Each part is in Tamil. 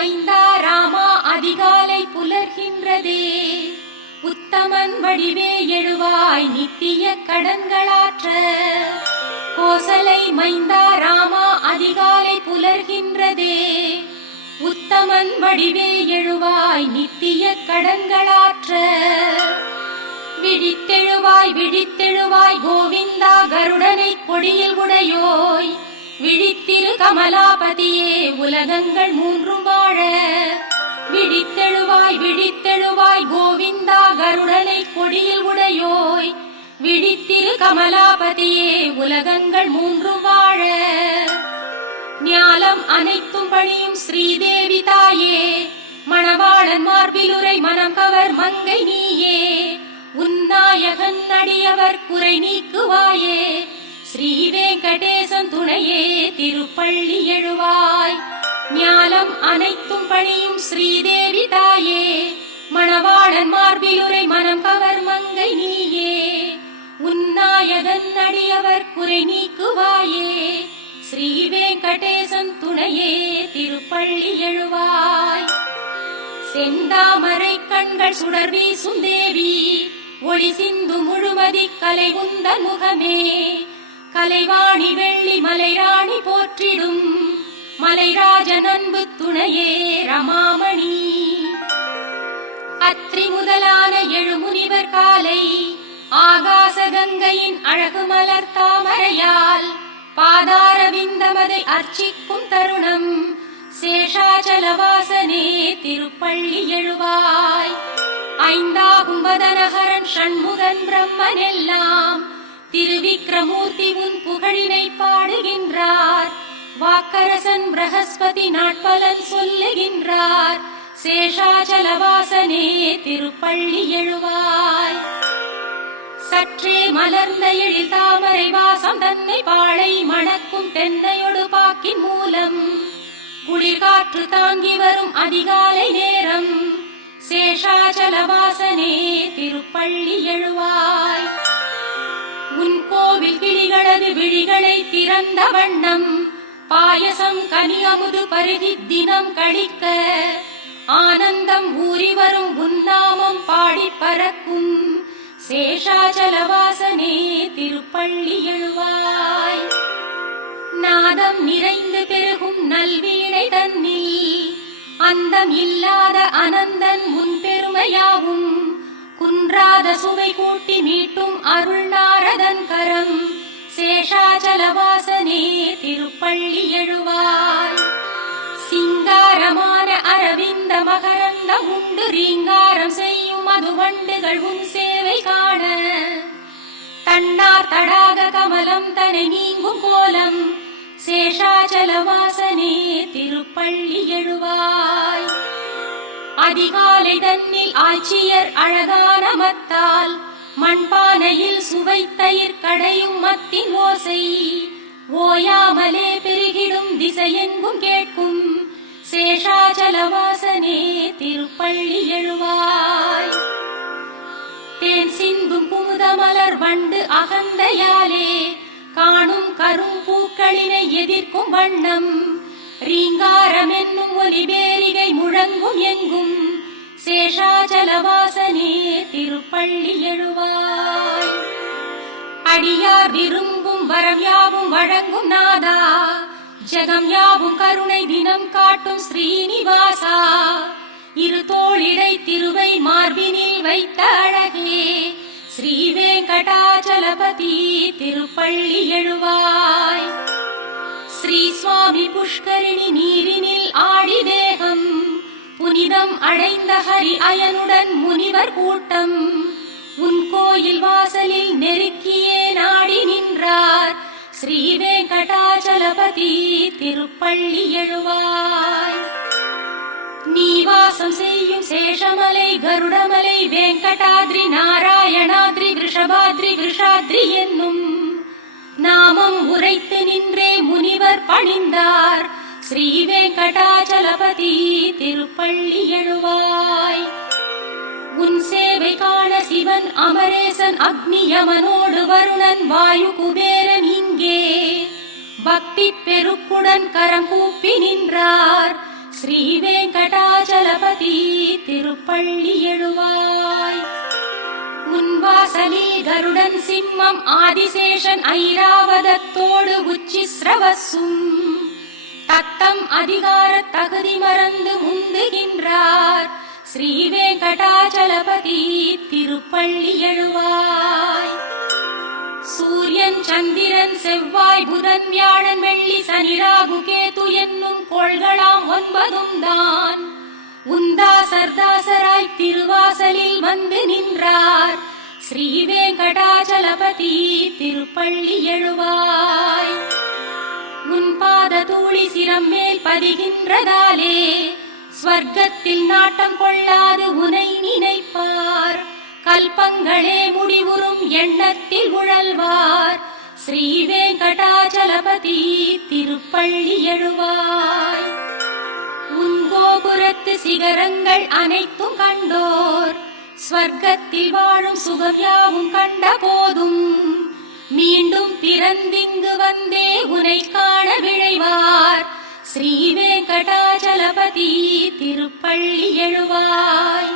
மைந்தா ராமா அதிகாலை புலர்கின்றதே. உத்தமன் வடிவே எழுவாய் நித்திய கடன்களாற்ற. கோசலை மைந்தா ராமா அதிகாலை புலர்கின்றதே. உத்தமன் வடிவே எழுவாய் நித்திய கடன்களாற்ற. விழித்தெழுவாய் விழித்தெழுவாய் கோவிந்தா கருடனை கொடியில் உடையோய். விழித்திரு கமலாபதியே உலகங்கள் மூன்றும் வாழ. விழித்தெழுவாய் விழித்தெழுவாய் கோவிந்தா கருடனை கொடியில் உடையோய். விழித்திரு கமலாபதியே உலகங்கள் மூன்றும் வாழ. ஞானம் அனைத்தும் பணியும் ஸ்ரீதேவி தாயே. மணவாளன் மார்பிலுரை மனம் கவர் மங்கை நீயே. உன்னாயகன் அடியவர் குறை நீக்குவாயே. ஸ்ரீ வெங்கடேசன் துணையே திருப்பள்ளி எழுவாய். ஞானம் அனைத்தும் பணியும் ஸ்ரீதேவி தாயே. மணவாளன் மார்பிலுரை மனம் கவர் மங்கை நீயே. உன்னாயதன் அடியவர் குறை நீக்குவாயே. ஸ்ரீ வெங்கடேசன் துணையே திருப்பள்ளி எழுவாய். செந்தாமரை கண்கள் சுடர் வீசும் தேவி. ஒளி சிந்து முழுமதி கலை உந்தன் முகமே. கலைவாணி வெள்ளி மலைராணி போற்றிடும் மலைராஜன் அன்பு துணையே ரமாமணி. அத்ரி முதலான எழுமுனிவர் காலை ஆகாச கங்கையின் அழகு மலர் தாமரையால் பாதார விந்தமதை அர்ச்சிக்கும் தருணம் சேஷாச்சலவாசனே திருப்பள்ளி எழுவாய். ஐந்தாகும் வதனகரன் ஷண்முகன் பிரம்மன் எல்லாம் திருவிக்ரமூர்த்தி உன் புகழினை பாடுகின்றார். வாக்கரசன் பிரகஸ்பதி நாட்பலன் சொல்லுகின்றார். சேஷாச்சலவாசனே திருப்பள்ளி எழுவாய். சற்றே மலர்ந்த எழில் தாமரை வாசம் தன்னை பாழை மணக்கும் தென்னையொடு பாக்கின் மூலம். குளிர்காற்று தாங்கி வரும் அதிகாலை நேரம். சேஷாச்சலவாசனே திருப்பள்ளி எழுவாய். உன் கிளிகளது விழிகளை திறந்த வண்ணம். பாயசம் கனி அமுது பருகி தினம் கழிக்க. ஆனந்தம் ஊறி வரும் உன்னாமம் பாடி பறக்கும். சேஷாச்சலவாசனே திருப்பள்ளி எழுவாய். நாதம் நிறைந்து பெருகும் நல்வீணை தன்னில். அந்தம் இல்லாத அனந்தன் முன் பெருமையாவும் குன்றாத சுவை கூட்டி மீட்டும் அருள் நாரதன் கரம். சேஷாச்சலவாசனே திருப்பள்ளி எழுவாய். சிங்காரமான அரவிந்த மகரந்த உண்டு ரீங்காரம் செய்யும் மதுவண்டுகள் உன் சேவை காண. தன்னார் தடாக கமலம் தனை நீங்கும் கோலம். சேஷாச்சலவாசனே திருப்பள்ளி எழுவாய். அதிகாலை தன்னில் ஆட்சியர் அழகான மத்தால் மண்பானையில் சுவைத்தயிர் கடையும் மத்தின் ஓசை. ஓயாமலே பெருகிடும் திசையெங்கும் கேட்கும் சேஷாச்சலவாசனே திருப்பள்ளி எழுவாய். தேன் சிந்தும் குமுதமலர் வண்டு அகந்தையாலே காணும் கரும் பூக்களினை எதிர்க்கும் வண்ணம். ரீங்காரம் என்னும் ஒலிபேரிகை முழங்கும் எங்கும். சேஷாச்சலவாசனே திருப்பள்ளி எழுவாய். அடியார் விரும்பும் வரம் யாவும் வழங்கும் நாதா. ஜகம் யாவும் கருணை தினம் காட்டும் ஸ்ரீனிவாசா. இரு தோளிடை திருவை மார்பினில் வைத்த அழகே. ஸ்ரீ வெங்கடாச்சலபதி திருப்பள்ளி எழுவாய். ஸ்ரீ சுவாமி புஷ்கரிணி நீரினில் ஆடி தேகம். புனிதம் அடைந்த ஹரி அயனுடன் முனிவர் கூட்டம். உன் கோயில் வாசலில் நெருக்கியே நாடி நின்றார். ஸ்ரீ வெங்கடாச்சலபதி திருப்பள்ளி எழுவாய். நீ வாசம் செய்யும் சேஷமலை கருடமலை வெங்கடாத்ரி நாராயணாத்ரி விஷபாத்ரி விஷாத்ரி என்னும் நாமம் உரைத்து நின்றே முனிவர் பணிந்தார். ஸ்ரீ வெங்கடாச்சலபதி திருப்பள்ளி எழுவாய். உன் சேவை காண சிவன் அமரேசன் அக்னி யமனோடு வருணன் வாயு குபேரன் இங்கே. பக்தி பெருக்குடன் கரம் கூப்பி நின்றார். ஸ்ரீ வெங்கடாச்சலபதி திருப்பள்ளி எழுவாய். முன்வாசலில் கருடன் சிம்மம் ஆதிசேஷன் ஐராவதத்தோடு உச்சி சிரவசும் தத்தம் அதிகார தகுதி மறந்து முந்துகின்றார். ஸ்ரீ வெங்கடாச்சலபதி திருப்பள்ளி எழுவாய். சூரியன் சந்திரன் செவ்வாய் புதன் வியாழன் வெள்ளி சனி ராகு கேது என்னும் கோள்களாம் ஒன்பதும் தான். உந்தாசர்தாசராய் திருவாசலில் வந்து நின்றார். ஸ்ரீ வேங்கடாச்சலபதி திருப்பள்ளி எழுவாய். முன்பாத தூளி சிரம் மேல் பதிகின்றதாலே ஸ்வர்க்கத்தில் நாட்டம் கொள்ளாது உனை நினைப்பார். கல்பங்களே முடிவுறும் எண்ணத்தில் உழல்வார். ஸ்ரீ வேங்கடாச்சலபதி திருப்பள்ளி எழுவாய். கோபுரத்து சிகரங்கள் அனைத்தும் கண்டோர். ஸ்வர்க்கத்தில் வாழும் சுகம் யாவும் கண்ட போதும். மீண்டும் பிறந்திங்கு வந்தே உனை காண விழைவார். ஸ்ரீ வெங்கடாச்சலபதி திருப்பள்ளி எழுவாய்.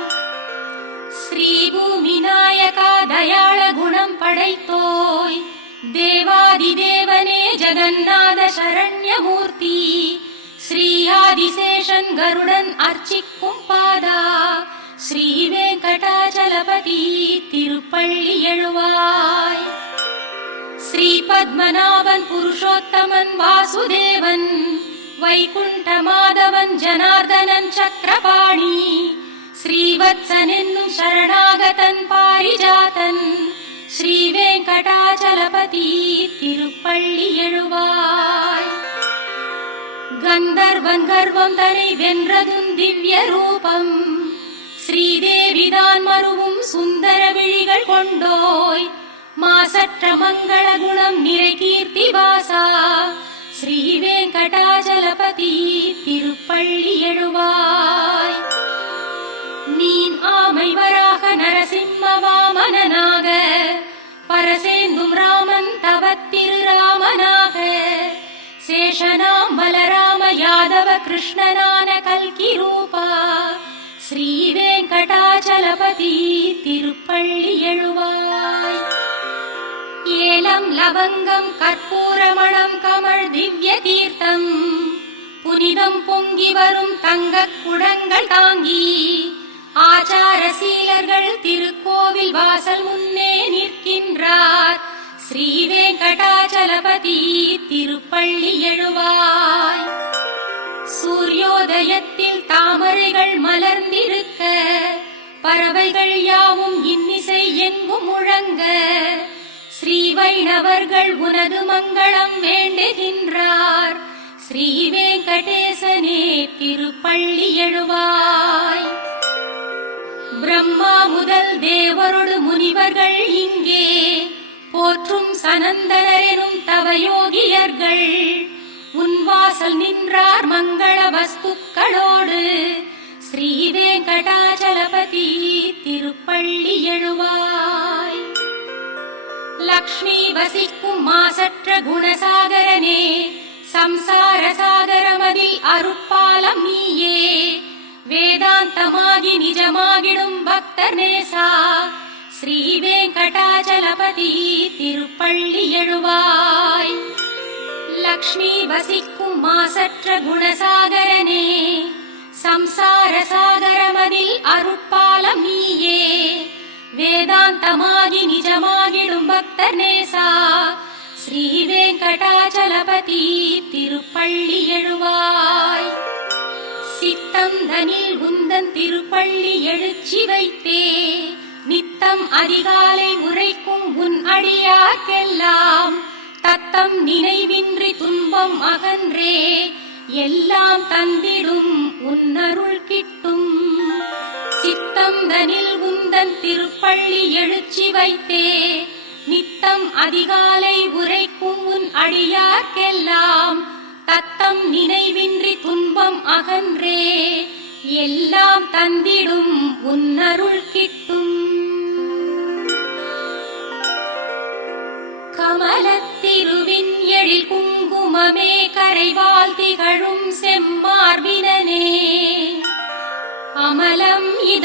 ஸ்ரீ பூமி நாயகா தயாள குணம் படைத்தோய். தேவாதி தேவனே ஜெகநாத சரண்யமூர்த்தி. ஸ்ரீ ஆதிசேஷன் கருடன் அர்ச்சிக்கும் பாதா ஸ்ரீ வெங்கடாச்சலபதி திருப்பள்ளி எழுவாய் ஸ்ரீ பத்மநாபன் புருஷோத்தமன் வாசுதேவன் வைகுண்ட மாதவன் ஜனார்தனன் சக்கரபாணி ஸ்ரீவத்சன் என்னும் சரணாகதன் கந்தர்வன் கர்வம் தனை வென்றதும் திவ்ய ரூபம். ஸ்ரீதேவிதான் மருவும் சுந்தர விழிகள் கொண்டோய். மாசற்ற மங்கள குணம் நிறை கீர்த்தி வாசா ஸ்ரீ வெங்கடாஜலபதி திருப்பள்ளி எழுவாய். மீன் ஆமை வராக நரசிம்ம வாமனாக பரசேந்தும் ராமன் தவத்திரு ராமனாக. சேஷனாம் பலராம யாதவ கிருஷ்ணனான கல்கி ரூபா ஸ்ரீ வெங்கடாச்சலபதி திருப்பள்ளி எழுவாய் ஏலம் லவங்கம் கற்பூரமணம் கமழ் திவ்ய தீர்த்தம் புனிதம் பொங்கி வரும் தங்க குடங்கள் தாங்கி ஆச்சார சீலர்கள் திருக்கோவில் வாசல் முன்னே நிற்கின்றார்। ஸ்ரீ வெங்கடாச்சலபதி திருப்பள்ளி எழுவாய். சூரியோதயத்தில் தாமரைகள் மலர்ந்திருக்க பறவைகள் யாவும் இன்னிசை எங்கும் முழங்க ஸ்ரீ வைணவர்கள் உனது மங்களம் வேண்டுகின்றார். ஸ்ரீ வெங்கடேசனே திருப்பள்ளி எழுவாய். பிரம்மா முதல் தேவரோடு முனிவர்கள் இங்கே போற்றும் சனந்தனரெனும் தவயோகியர்கள். உன் வாசல் நின்றார் மங்கள வஸ்துக்களோடு. ஸ்ரீ வெங்கடாச்சலபதி திருப்பள்ளி எழுவாய். லக்ஷ்மி வசிக்கும் மாசற்ற குணசாகரனே சம்சார சாகரமதில் அருட்பாலம் நீயே. வேதாந்தமாகி நிஜமாகிடும் பக்தர் நேசா ஸ்ரீ வெங்கடாச்சலபதி திருப்பள்ளி எழுவாய். லக்ஷ்மி வசிக்கும் மாசற்ற குணசாகரனே சம்சார சாகரமதில் அருட்பாலம் நீயே வேதாந்தமாகி நிஜமாகிடும் பக்தர் நேசா ஸ்ரீ வெங்கடாச்சலபதி திருப்பள்ளி எழுவாய். சித்தம் தனில் உந்தன் திருப்பள்ளி எழுச்சி வைத்தே நித்தம் அதிகாலை உரைக்கும் உன் அடியார்க்கெல்லாம் தத்தம் நினைவின்றி துன்பம் அகன்றே. எல்லாம் தந்திடும் உன்னருள் கிட்டும். சித்தம் தனில் உந்தன் திருப்பள்ளி எழுச்சி வைத்தே. நித்தம் அதிகாலை உரைக்கும் உன் அடியார்க்கெல்லாம் தத்தம் நினைவின்றி துன்பம் அகன்றே. எல்லாம் தந்திடும் உன்னருள் கிட்டும்.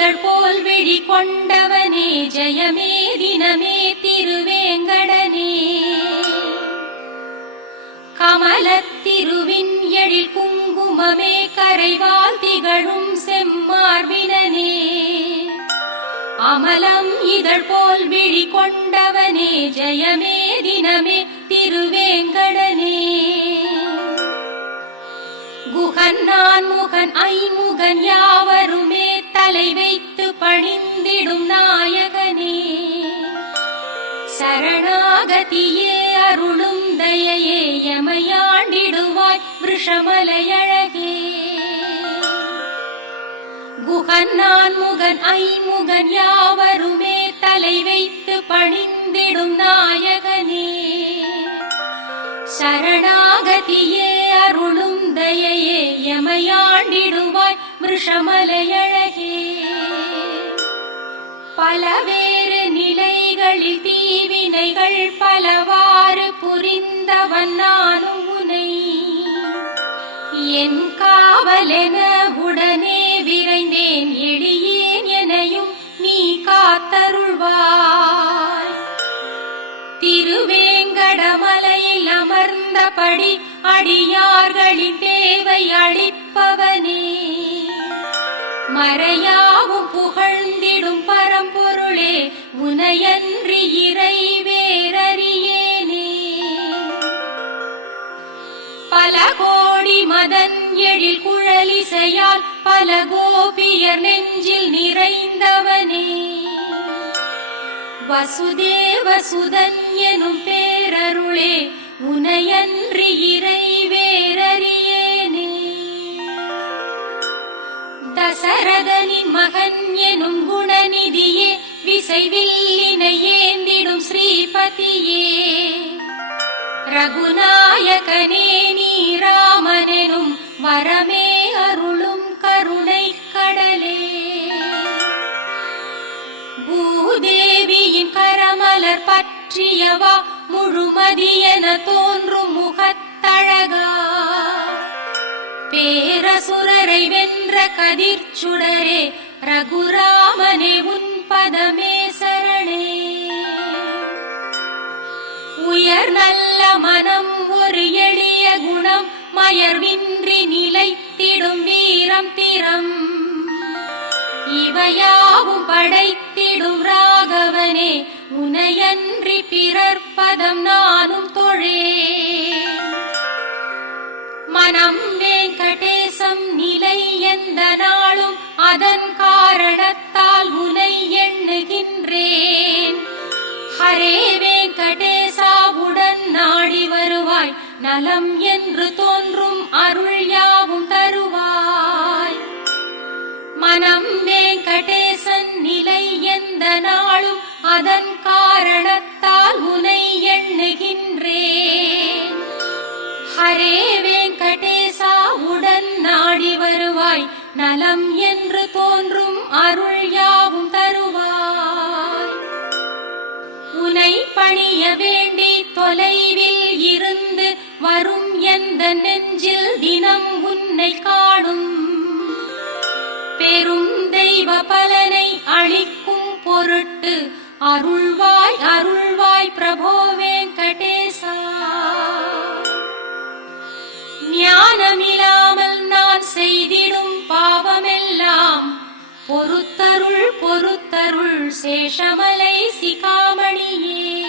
அமலம் போல் விழி கொண்டவனே ஜெயமே தினமே திருவேங்கடனே. கமலத்திருவின் எழில் குங்குமமே கரைவால் திகழும் செம்மார்பினே அமலம் இதழ் போல் விழி கொண்டவனே ஜெயமே தினமே திருவேங்கடனே. குகன் நான் முகன் ஐமுகன் யாவருமே தலை வைத்து பணிந்திடும் நாயகனே. சரணாகதியே அருளும் தயையே எமையாண்டிடுவாய் விஷமலையழகே குகன் நான் முகன் ஐமுகன் யாவருமே தலை வைத்து பணிந்திடும் நாயகனே. சரணாகதியே அருளும் தயையே எமையாண்டிடுவாய் விஷமலையழகே பலவேறு நிலைகளில் தீவினைகள் பலவாறு புரிந்தவன் நானும் உனை. என் காவலென உடனே விரைந்தேன் எளியேன் எனையும் நீ காத்தருள்வாய். திருவேங்கடமலையில் அமர்ந்தபடி அடியார்களின் தேவை அளிப்பவனே. மறையாவும் புகழ்ந்திடும் பரம்பொருளே உனையன்றி இறை வேறறியேனே. பல கோடி மதன் எழில் குழலிசையால் பல கோபியர் நெஞ்சில் நிறைந்தவனே. வசுதேவ சுதன் எனும் பேரருளே உனையன்றி இறை வேறறியே தசரதனின் மகன் எனும் குணநிதியே விசைவில்லினை ஏந்திடும் ஸ்ரீபதியே. ரகுநாயகனே நீ ராமனெனும் வரமே அருளும் கருணை கடலே. பூதேவியின் கரமலர் பற்றியவா முழுமதியென தோன்றும் முகத்தழகா. பேரசுரரை வென்ற கதிர் சுடரே ரகுராமனே உன் பதமே சரணே. உயர் நல்ல மனம் ஒரு எளிய குணம் மயர்வின்றி நிலைத்திடும் வீரம் திறம். இவையாவும் படைத்திடும் ராகவனே உனையன்றி பிறர் பதம் நானும் தொழே. மனம் வெங்கடேசம் நிலை எந்த நாளும் அதன் காரணத்தால் உனை எண்ணுகின்றேன். ஹரே வெங்கடேசாவுடன் நாடி வருவாய். நலம் என்று தோன்றும் அருள் யாவும் தருவாய். மனம் வெங்கடேசன் நிலை எந்த நாளும் அதன் காரணத்தால் உனை எண்ணுகின்றேன். ஹரே தோன்றும் அருள் யாவும் தருவாய். உனை பணிய வேண்டி தொலைவில் இருந்து வரும் எந்த நெஞ்சில் தினம் உன்னை காணும். பெரும் தெய்வ பலனை அளிக்கும் பொருட்டு அருள்வாய் அருள்வாய் பிரபோ வெங்கடேசா. ஞானமில்லாமல் நான் செய்தி பொறுத்தருள் பொறுத்தருள் சேஷமலை சிகாமணியே.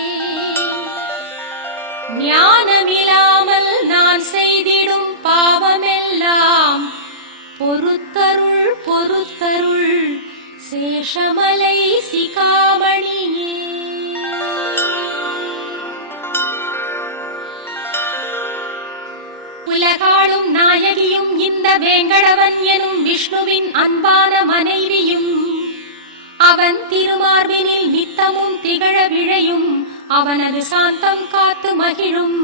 ஞானமில்லாமல் நான் செய்திடும் பாவமெல்லாம் பொறுத்தருள் பொறுத்தருள் சேஷமலை சிகாமணியே. உலகாளும் நாயகியும் இந்த வேங்கடவன் எனும் விஷ்ணுவின் அன்பான மனைவியும் அவன் திருமார்பினில் நித்தமும் திகழ விழையும். அவனது சாந்தம் காத்து மகிழும்.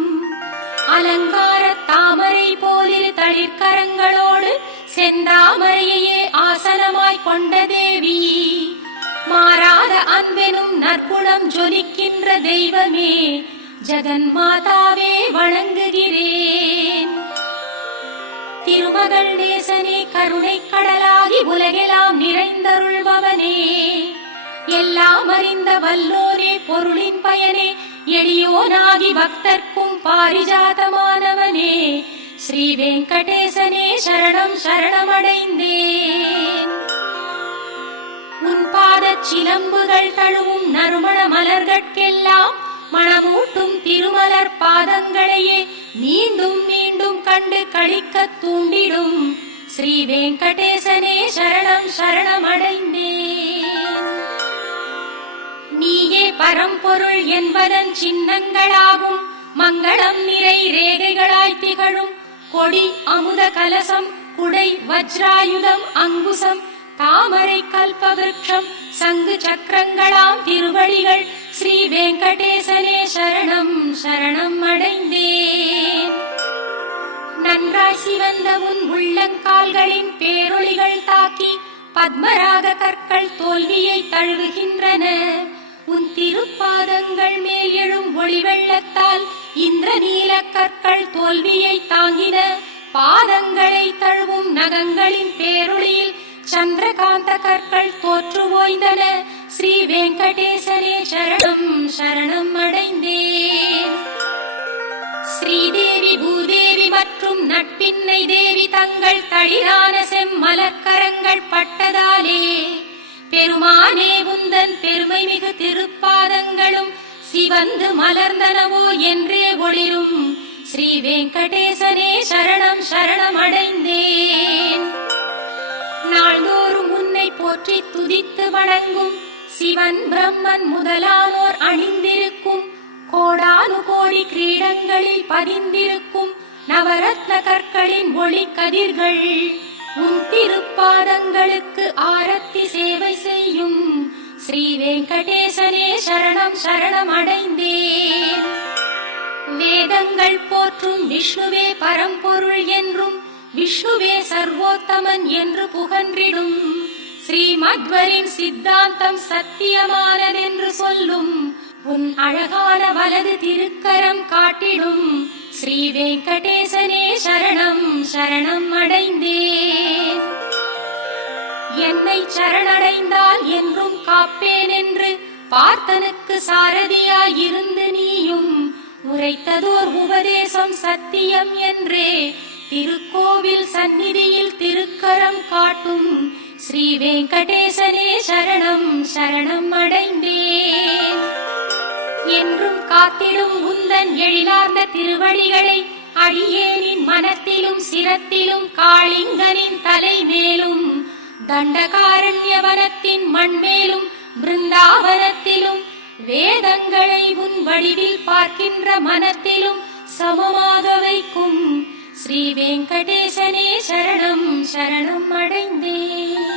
அலங்கார தாமரை போலில் தளிர்கரங்களோடு செந்தாமரையே ஆசனமாய் கொண்ட தேவி. மாறாத அன்பெனும் நற்குணம் ஜொலிக்கின்ற தெய்வமே ஜெகன் மாதாவே வணங்குகிறேன் திருமகள் நேசனே கருணை கடலாகி உலகெல்லாம் நிறைந்தருள்பவனே. எல்லாம் அறிந்த வல்லோரே பொருளின் பயனே எளியோனாகி பக்தர்க்கும் பாரிஜாதமானவனே ஸ்ரீ வெங்கடேசனே சரணம் சரணமடைந்தேன். உன் பாதச் சிலம்புகள் தழுவும் நறுமண மலர்கட்கே மணமூட்டும் திருமலர் பாதங்களையே நீண்டும் மீண்டும் கண்டு கழிக்க தூண்டிடும். ஸ்ரீ வெங்கடேசனே சரணம் சரணமடைந்தேன். நீயே பரம்பொருள் என்பதன் சின்னங்களாகும். மங்களம் நிறை ரேகைகளாய் திகழும். கொடி அமுத கலசம் குடை வஜ்ராயுதம் அங்குசம் தாமரை கல்பவிருட்சம் சங்கு சக்கரங்களாம் திருவழிகள் ஸ்ரீ வெங்கடேசனே சரணம் சரணம் அடைந்தேன். நன்றாய் சிவந்த உன் உள்ளங்கால்களின் பேரொளிகள் தாக்கி பத்மராக கற்கள் தோல்வியை தழுவுகின்றன. உன் திருப்பாதங்கள் மேல் எழும் ஒளி வெள்ளத்தால் இந்திர நீல கற்கள் தோல்வியை தாங்கின பாதங்களை தழுவும் நகங்களின் பேரொளியில் சந்திரகாந்த கற்கள் தோற்று ஓய்ந்தன ஸ்ரீ வெங்கடேசனே சரணம் சரணம் அடைந்தேன். ஸ்ரீதேவி பூதேவி மற்றும் நட்பின்னை தேவி தங்கள் தளிரான செம்மலக்கரங்கள் பட்டதாலே பெருமானே உந்தன் பெருமை மிகு திருப்பாதங்களும் சிவந்து மலர்ந்தனவோ என்றே ஒளிரும். ஸ்ரீ வெங்கடேசனே சரணம் சரணம் அடைந்தேன். நாள்தோறும் உன்னை போற்றி துதித்து வணங்கும் சிவன் பிரம்மன் முதலானோர் அணிந்திருக்கும் கோடானு கோடி கிரீடங்களில் பதிந்திருக்கும் நவரத்ன கற்களின் ஒளி கதிர்கள். உன் திருப்பாதங்களுக்கு ஆரத்தி சேவை செய்யும் ஸ்ரீ வெங்கடேசனே சரணம் சரணம் அடைந்தேன். வேதங்கள் போற்றும் விஷ்ணுவே பரம்பொருள் என்றும் விஷ்ணுவே சர்வோத்தமன் என்று புகன்றிடும். ஸ்ரீமத்வரின் சித்தாந்தம் சத்தியமானதென்று சொல்லும். உன் அழகான வலது திருக்கரம் காட்டிடும். ஸ்ரீ வெங்கடேசனே சரணம் சரணம் அடைந்தேன். என்னை சரணடைந்தால் என்றும் காப்பேன் என்று பார்த்தனுக்கு சாரதியாயிருந்து நீயும். உரைத்ததோர் உபதேசம் சத்தியம் என்றே திருக்கோவில் சந்நிதியில் திருக்கரம் காட்டும் ஸ்ரீ வெங்கடேசனே சரணம் சரணம் அடைந்தேன். என்றும் காத்திடும் உந்தன் எழிலார்ந்த திருவடிகளை அடியேனின் மனத்திலும் சிரத்திலும் காளிங்கனின் தலை மேலும் தண்டகாரண்யவனத்தின் மண்மேலும் பிருந்தாவனத்திலும் வேதங்களை உன் வடிவில் பார்க்கின்ற மனத்திலும் சமமாக ஸ்ரீ வெங்கடேசனே சரணம் சரணம் அடைந்தேன்.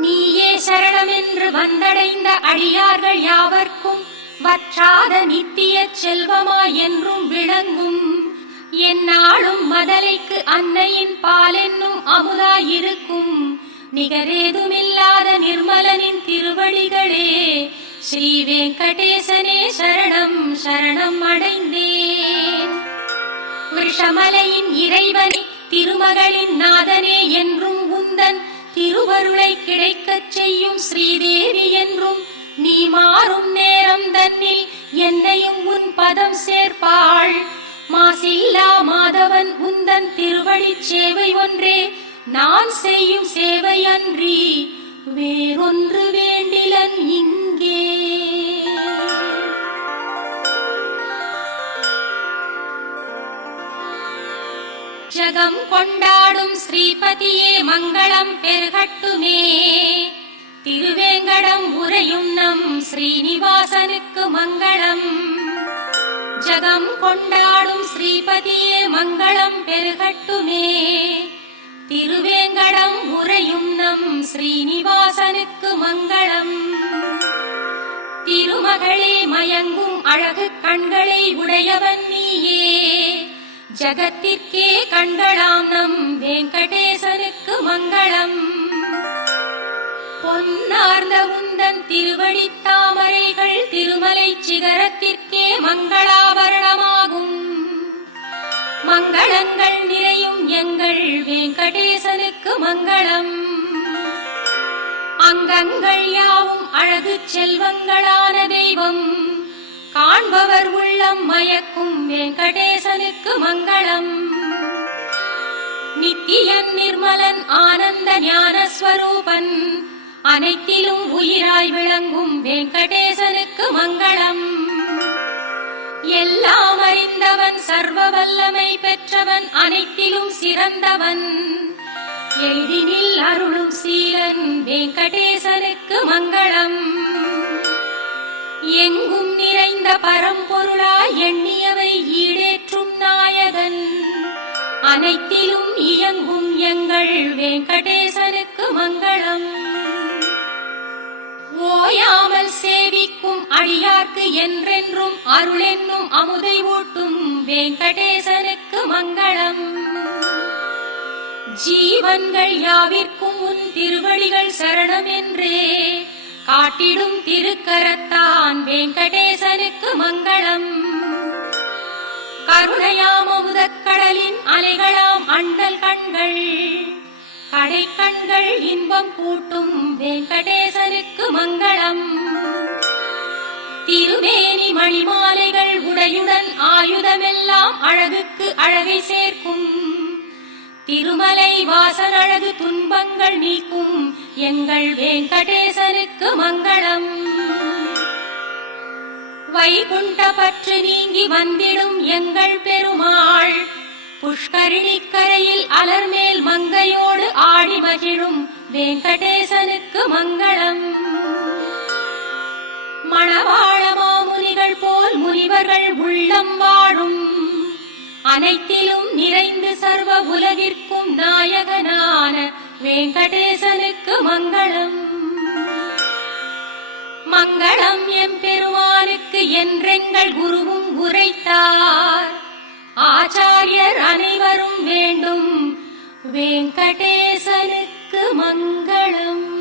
நீயே சரணம் என்று வந்தடைந்த அடியார்கள் யாவர்க்கும் வற்றாத நித்திய செல்வமா என்றும் விளங்கும். என்னாலும் மதலைக்கு அன்னையின் பாலென்னும் அமுதாயிருக்கும். நிகரேதுமில்லாத நிர்மலனின் திருவழிகளே ஸ்ரீ வெங்கடேசனே சரணம் சரணம் அடைந்தேன். விஷமலையின் இறைவனே திருமகளின் நாதனே என்றும் உந்தன் திருவருளை கிடைக்கச் செய்யும் ஸ்ரீதேவி என்றும் நீ மாறும் நேரம் தன்னில் என்னையும் உன் பதம் சேர்ப்பாள். மாசில்லா மாதவன் உந்தன் திருவழிச் சேவை ஒன்றே நான் செய்யும் சேவை அன்றி வேறொன்று வேண்டிலன் இங்கே. ஜகம் கொண்டாடும் ஸ்ரீபதியே மங்களம் பெருகட்டுமே. திருவேங்கடம் உரையும் நம் ஸ்ரீனிவாசனுக்கு மங்களம். ஜகம் கொண்டாடும் ஸ்ரீபதியே மங்களம் பெருகட்டுமே. திருவேங்கடம் உரையும் நம் ஸ்ரீனிவாசனுக்கு மங்களம். திருமகளே மயங்கும் அழகு கண்களை உடையவன் நீயே. ஜகத்திற்கே கண்களாம் நம் வெங்கடேசனுக்கு மங்களம். பொன்னார்ந்த உந்தன் திருவடி தாமரைகள் திருமலை சிகரத்திற்கே மங்களாபரணமாகும். மங்களங்கள் நிறையும் எங்கள் வெங்கடேசனுக்கு மங்களம். அங்கங்கள் யாவும் அழகு செல்வங்களான தெய்வம். காண்பவர் உள்ளம் மயக்கும் வெங்கடேசனுக்கு மங்களம். நித்தியன் நிர்மலன் ஆனந்த ஞானஸ்வரூபன் அனைத்திலும் உயிராய் விளங்கும் வெங்கடேசனுக்கு மங்களம். எல்லாம் அறிந்தவன் சர்வ வல்லமை பெற்றவன் அனைத்திலும் சிறந்தவன். எளிதினில் அருளும் சீலன் வெங்கடேசனுக்கு மங்களம். எங்கும் நிறைந்த பரம்பொருளாய் எண்ணியவை ஈடேற்றும் நாயகன். அனைத்திலும் இயங்கும் எங்கள் வெங்கடேசனுக்கு மங்களம். ஓயாமல் சேவிக்கும் அடியார்க்கு என்றென்றும் அருளென்னும் அமுதை ஊட்டும் வெங்கடேசனுக்கு மங்களம். ஜீவன்கள் யாவிற்கும் உன் திருவடிகள் சரணம் என்றே காட்டிடும் திருக்கரத்தான் வெங்கடேசனுக்கு மங்களம். கருணையாம் அமுதக்கடலின் அலைகளாம் அண்டல் கண்கள். கடை கண்கள் இன்பம் கூட்டும் வெங்கடேசனுக்கு மங்களம். திருமேனி மணிமாலைகள் உடையுடன் ஆயுதமெல்லாம் அழகுக்கு அழகை சேர்க்கும். திருமலை வாசன் துன்பங்கள் நீக்கும் எங்கள் வெங்கடேசனுக்கு மங்களம். வைகுண்ட பற்று நீங்கி வந்திடும் எங்கள் பெருமாள் புஷ்கரிணிக்கரையில் அலர்மேல் மங்கையோடு ஆடி மகிழும் வெங்கடேசனுக்கு மங்களம். மணவாள மாமுனிகள் போல் முனிவர்கள் உள்ளம் வாழும் அனைத்திலும் நிறைந்து சர்வ உலகிற்கும் நாயகனான வெங்கடேசனுக்கு மங்களம். மங்களம் எம்பெருமானுக்கு என்றெங்கள் குருவும் உரைத்தார். ஆச்சாரியர் அனைவரும் வேண்டும் வெங்கடேசனுக்கு மங்களம்.